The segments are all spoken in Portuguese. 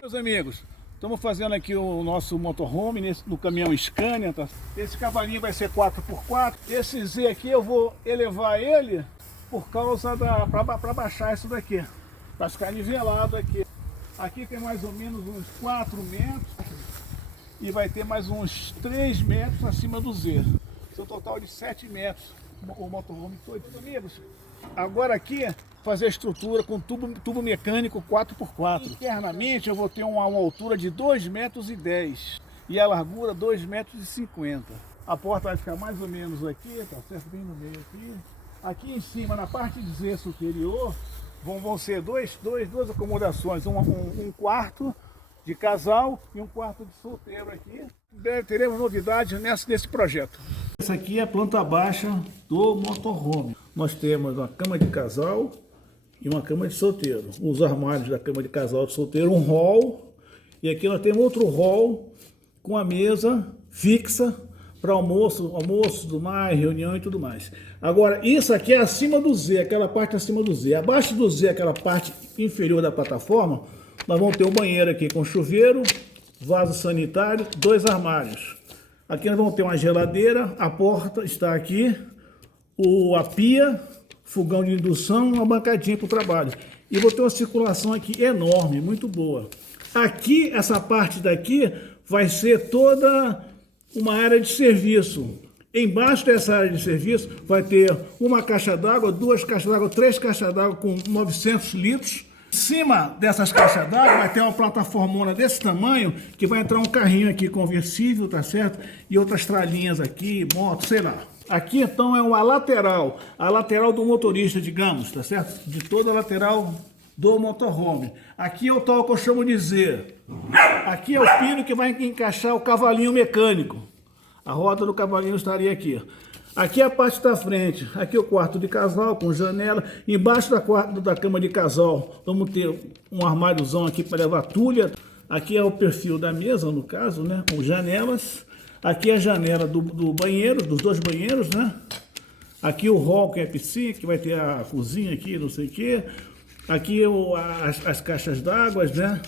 Meus amigos, estamos fazendo aqui o nosso motorhome no caminhão Scania. Tá? Esse cavalinho vai ser 4x4. Esse Z aqui eu vou elevar ele por causa para baixar isso daqui, para ficar nivelado aqui. Aqui tem mais ou menos uns 4 metros e vai ter mais uns 3 metros acima do Z. São um total de 7 metros o motorhome todo. Meus amigos, agora aqui fazer a estrutura com tubo mecânico 4x4. Internamente eu vou ter uma altura de 2,10 metros e a largura 2,50 metros. A porta vai ficar mais ou menos aqui, tá certo? Bem no meio aqui. Aqui em cima, na parte de Z superior, vão ser duas acomodações, um quarto de casal e um quarto de solteiro aqui. Teremos novidades nesse projeto. Essa aqui é a planta baixa do motorhome. Nós temos uma cama de casal e uma cama de solteiro. Os armários da cama de casal e de solteiro, um hall. E aqui nós temos outro hall com a mesa fixa para almoço, do mais, reunião e tudo mais. Agora, isso aqui é acima do Z, aquela parte acima do Z. Abaixo do Z, aquela parte inferior da plataforma, nós vamos ter um banheiro aqui com chuveiro, vaso sanitário, 2 armários. Aqui nós vamos ter uma geladeira, a porta está aqui, a pia, fogão de indução, uma bancadinha para o trabalho. E vou ter uma circulação aqui enorme, muito boa. Aqui, essa parte daqui vai ser toda uma área de serviço. Embaixo dessa área de serviço vai ter uma caixa d'água, 2 caixas d'água, 3 caixas d'água com 900 litros. Em cima dessas caixas d'água vai ter uma plataformona desse tamanho que vai entrar um carrinho aqui conversível, tá certo? E outras tralinhas aqui, moto, sei lá. Aqui então é a lateral do motorista, digamos, tá certo? De toda a lateral do motorhome. Aqui é o tal que eu chamo de Z. Aqui é o pino que vai encaixar o cavalinho mecânico. A roda do cavalinho estaria aqui. Aqui é a parte da frente. Aqui é o quarto de casal com janela. Embaixo da cama de casal vamos ter um armáriozão aqui para levar tulha. Aqui é o perfil da mesa, no caso, né? Com janelas. Aqui é a janela do banheiro, dos 2 banheiros, né? Aqui o hall que é a piscina, que vai ter a cozinha aqui, não sei o quê. Aqui as caixas d'água, né?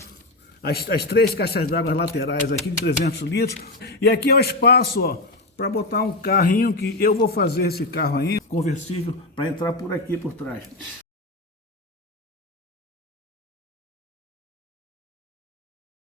As 3 caixas d'água laterais aqui de 300 litros. E aqui é o espaço, ó, para botar um carrinho que eu vou fazer esse carro aí, conversível, para entrar por aqui por trás.